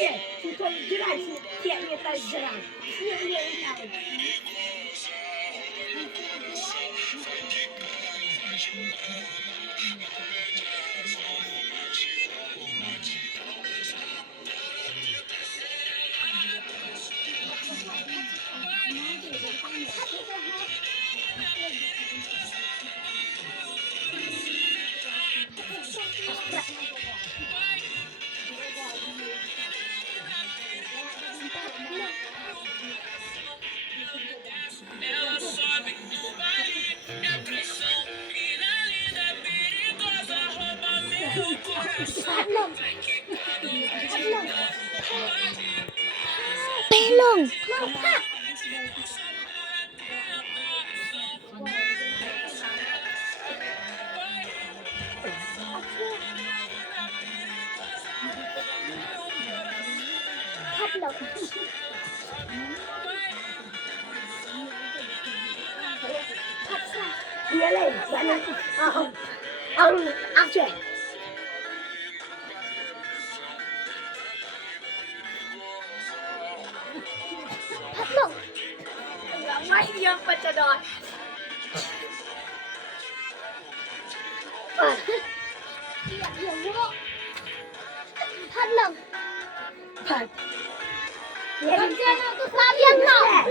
Нет, тут он жрать, нет, не так жрать. Ela sobe no baile, é pressão. Mina linda, perigosa, rouba meu coração. Vai quicando, vai quicando. Pelong! Dia lên, bạn ơi. Ông trẻ. Thắt lưng. Mấy dân bên cho đòi. Thắt lưng. Thật. Con chơi nào tôi làm yên nào.